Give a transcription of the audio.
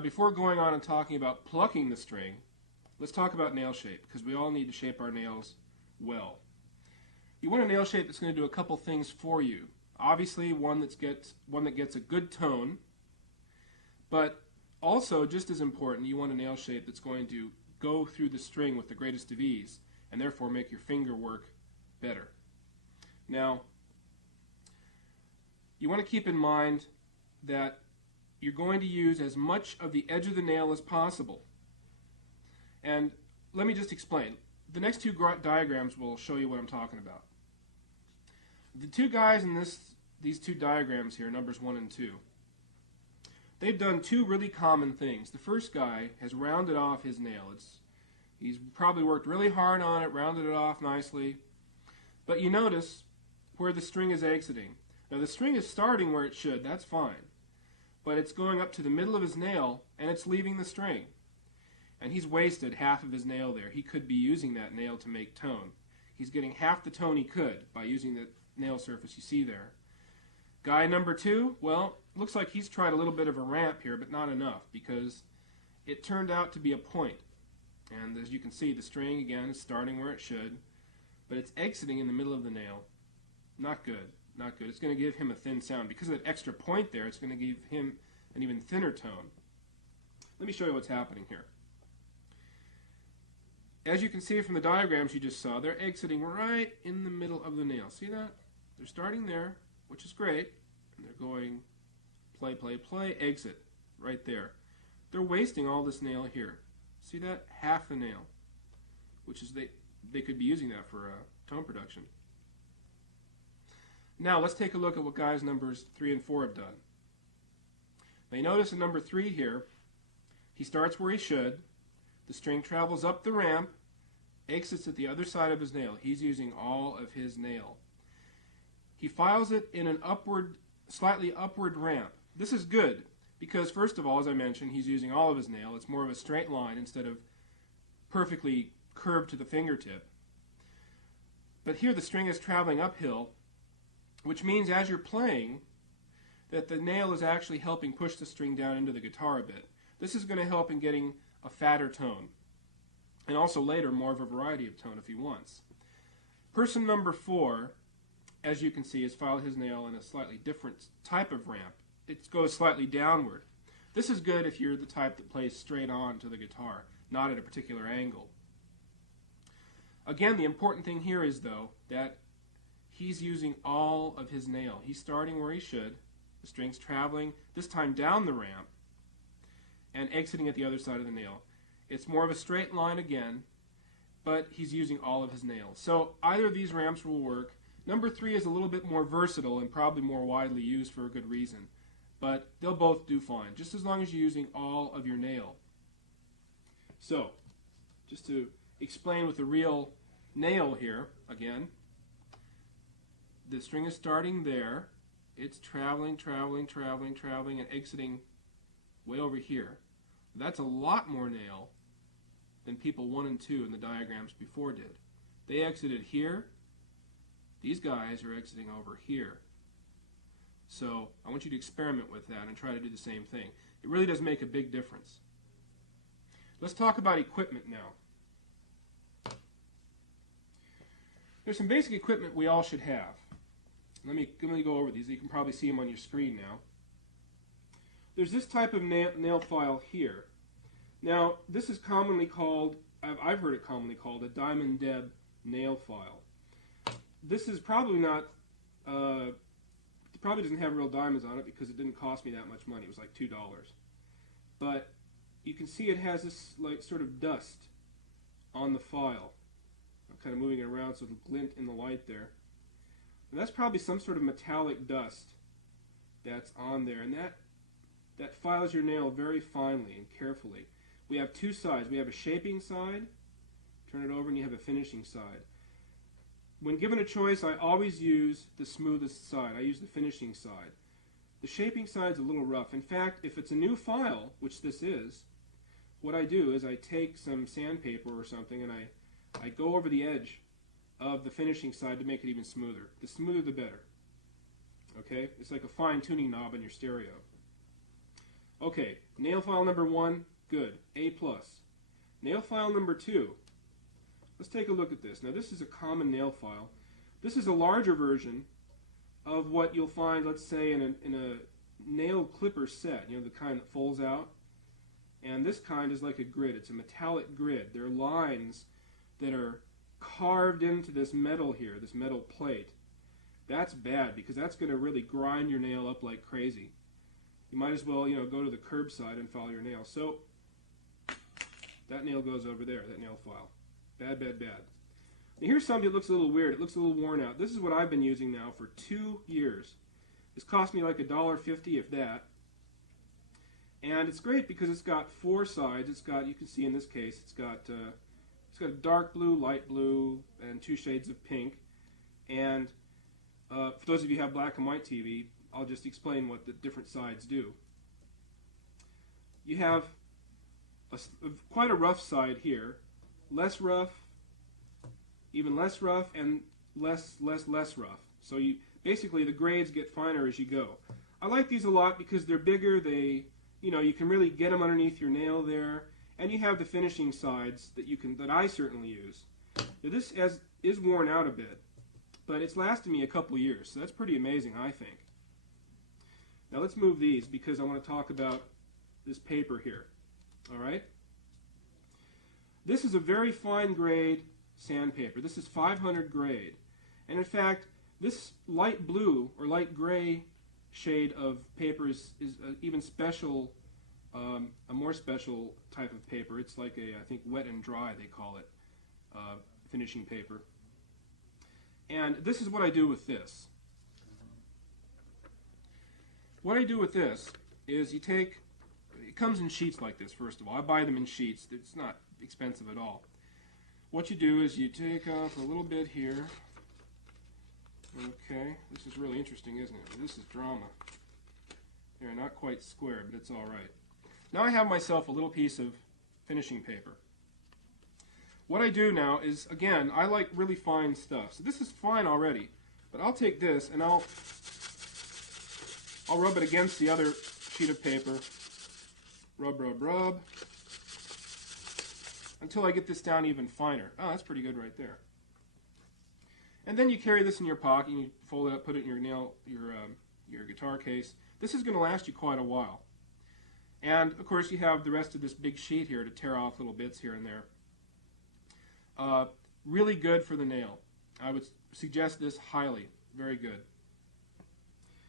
Now before going on and talking about plucking the string, let's talk about nail shape, because we all need to shape our nails well. You want a nail shape that's going to do a couple things for you. Obviously one that gets a good tone, but also just as important, you want a nail shape that's going to go through the string with the greatest of ease and therefore make your finger work better. Now, you want to keep in mind that you're going to use as much of the edge of the nail as possible. And let me just explain. The next two diagrams will show you what I'm talking about. The two guys in these two diagrams here, numbers 1 and 2, they've done two really common things. The first guy has rounded off his nail. He's probably worked really hard on it, rounded it off nicely. But you notice where the string is exiting. Now the string is starting where it should, that's fine. But it's going up to the middle of his nail and it's leaving the string. And he's wasted half of his nail there. He could be using that nail to make tone. He's getting half the tone he could by using the nail surface you see there. Guy number 2, well, looks like he's tried a little bit of a ramp here, but not enough, because it turned out to be a point. And as you can see, the string again is starting where it should, but it's exiting in the middle of the nail. Not good, not good. It's going to give him a thin sound. Because of that extra point there, it's going to give him an even thinner tone. Let me show you what's happening here. As you can see from the diagrams you just saw, they're exiting right in the middle of the nail. See that? They're starting there, which is great, and they're going play, play, play, exit, right there. They're wasting all this nail here. See that? Half the nail, which is they could be using that for tone production. Now let's take a look at what guys numbers 3 and 4 have done. Now you notice in number 3 here, he starts where he should. The string travels up the ramp, exits at the other side of his nail. He's using all of his nail. He files it in an slightly upward ramp. This is good because, first of all, as I mentioned, he's using all of his nail. It's more of a straight line instead of perfectly curved to the fingertip. But here the string is traveling uphill, which means as you're playing that the nail is actually helping push the string down into the guitar a bit. This is going to help in getting a fatter tone, and also later more of a variety of tone if he wants. Person number 4, as you can see, has filed his nail in a slightly different type of ramp. It goes slightly downward. This is good if you're the type that plays straight on to the guitar, not at a particular angle. Again, the important thing here is, though, that he's using all of his nail. He's starting where he should. The string's traveling, this time down the ramp, and exiting at the other side of the nail. It's more of a straight line again, but he's using all of his nails. So either of these ramps will work. Number 3 is a little bit more versatile and probably more widely used for a good reason, but they'll both do fine, just as long as you're using all of your nail. So, just to explain with the real nail here, again, the string is starting there. It's traveling, traveling, traveling, traveling, and exiting way over here. That's a lot more nail than people 1 and 2 in the diagrams before did. They exited here. These guys are exiting over here. So I want you to experiment with that and try to do the same thing. It really does make a big difference. Let's talk about equipment now. There's some basic equipment we all should have. Let me go over these. You can probably see them on your screen now. There's this type of nail file here. Now, this is commonly called, I've heard it commonly called, a Diamond Deb nail file. This is probably not, it probably doesn't have real diamonds on it because it didn't cost me that much money. It was like $2. But you can see it has this like sort of dust on the file. I'm kind of moving it around so it'll glint in the light there. And that's probably some sort of metallic dust that's on there. And that files your nail very finely and carefully. We have two sides. We have a shaping side, turn it over, and you have a finishing side. When given a choice, I always use the smoothest side. I use the finishing side. The shaping side's a little rough. In fact, if it's a new file, which this is, what I do is I take some sandpaper or something and I go over the edge of the finishing side to make it even smoother. The smoother the better. Okay? It's like a fine-tuning knob in your stereo. Okay, nail file number 1, good, A+. Nail file number 2, let's take a look at this. Now this is a common nail file. This is a larger version of what you'll find, let's say, in a nail clipper set, you know, the kind that folds out. And this kind is like a grid. It's a metallic grid. There are lines that are carved into this metal here, this metal plate. That's bad because that's going to really grind your nail up like crazy. You might as well, you know, go to the curbside and file your nail. So that nail goes over there, that nail file. Bad, bad, bad. Now here's something that looks a little weird. It looks a little worn out. This is what I've been using now for 2 years. This cost me like $1.50, if that. And it's great because it's got 4 sides. It's got, you can see in this case, it's got a dark blue, light blue, and 2 shades of pink. And for those of you who have black and white TV, I'll just explain what the different sides do. You have quite a rough side here, less rough, even less rough, and less rough. So you basically the grades get finer as you go. I like these a lot because they're bigger. They, you know, you can really get them underneath your nail there, and you have the finishing sides that I certainly use. Now this is worn out a bit, but it's lasted me a couple years, so that's pretty amazing, I think. Now let's move these because I want to talk about this paper here. All right? This is a very fine grade sandpaper. This is 500 grade. And in fact, this light blue or light gray shade of paper is even special, a more special type of paper. It's like I think wet and dry they call it, finishing paper. And this is what I do with this. What I do with this is it comes in sheets like this, first of all. I buy them in sheets. It's not expensive at all. What you do is you take off a little bit here. Okay, this is really interesting, isn't it? This is drama. They're not quite square, but it's all right. Now I have myself a little piece of finishing paper. What I do now is, again, I like really fine stuff. So this is fine already, but I'll take this and I'll rub it against the other sheet of paper. Rub, rub, rub. Until I get this down even finer. Oh, that's pretty good right there. And then you carry this in your pocket, and you fold it up, put it in your guitar case. This is going to last you quite a while. And of course you have the rest of this big sheet here to tear off little bits here and there. Really good for the nail. I would suggest this highly. Very good.